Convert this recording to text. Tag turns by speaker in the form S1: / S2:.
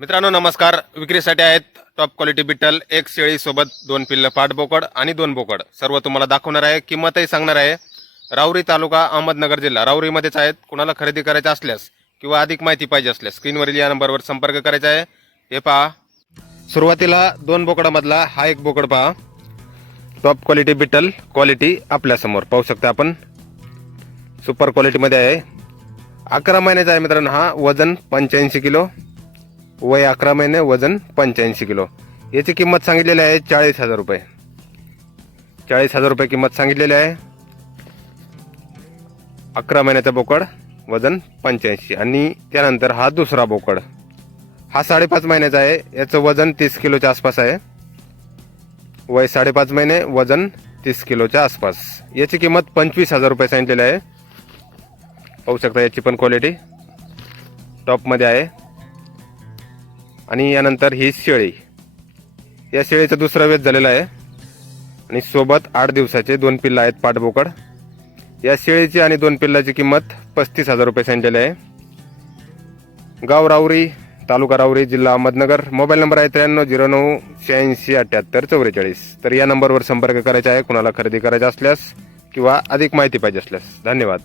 S1: मित्रांनो नमस्कार. विक्रीसाठी आहेत टॉप क्वालिटी बिट्टल एक शेळी सोबत दोन पिल्ल पाठ बोकड आणि दोन बोकड. सर्व तुम्हाला दाखवणार आहे किंमतही सांगणार आहे. राऊरी तालुका अहमदनगर जिल्हा. राऊरीमध्येच आहेत. कुणाला खरेदी करायचे असल्यास किंवा अधिक माहिती पाहिजे असल्यास स्क्रीनवरील या नंबरवर संपर्क करायचा आहे. हे पहा. सुरुवातीला दोन बोकडामधला हा एक बोकड पहा. टॉप क्वालिटी बिट्टल क्वालिटी आपल्यासमोर. पाहू शकता आपण. सुपर क्वालिटीमध्ये आहे. अकरा महिन्याचा आहे मित्रांनो हा. वजन पंच्याऐंशी किलो. वय अकरा महिने वजन पंच्याऐंशी किलो. याची किंमत सांगितलेली आहे चाळीस हजार रुपये. चाळीस हजार रुपये किंमत सांगितलेली आहे. अकरा महिन्याचा बोकड वजन पंच्याऐंशी. आणि त्यानंतर हा दुसरा बोकड. हा साडेपाच महिन्याचा आहे. याचं वजन तीस किलोच्या आसपास आहे. वय साडेपाच महिने वजन तीस किलोच्या आसपास. याची किंमत पंचवीस हजार रुपये सांगितलेली आहे. पाहू शकता याची पण क्वालिटी टॉपमध्ये आहे. आणि यानंतर ही शेळी. या शेळीचा दुसरा वेध झालेला आहे. आणि सोबत आठ दिवसाचे दोन पिल्लं आहेत पाठबोकड या शेळीची आणि दोन पिल्लाची किंमत पस्तीस हजार रुपये सांगितलेली आहे. गाव रावरी तालुका रावरी जिल्हा अहमदनगर. मोबाईल नंबर आहे त्र्याण्णव झिरो नऊ शहाऐंशी अठ्ठ्याहत्तर चौवेचाळीस. तर या नंबरवर संपर्क करायचा आहे. कुणाला खरेदी करायचा असल्यास किंवा अधिक माहिती पाहिजे असल्यास. धन्यवाद.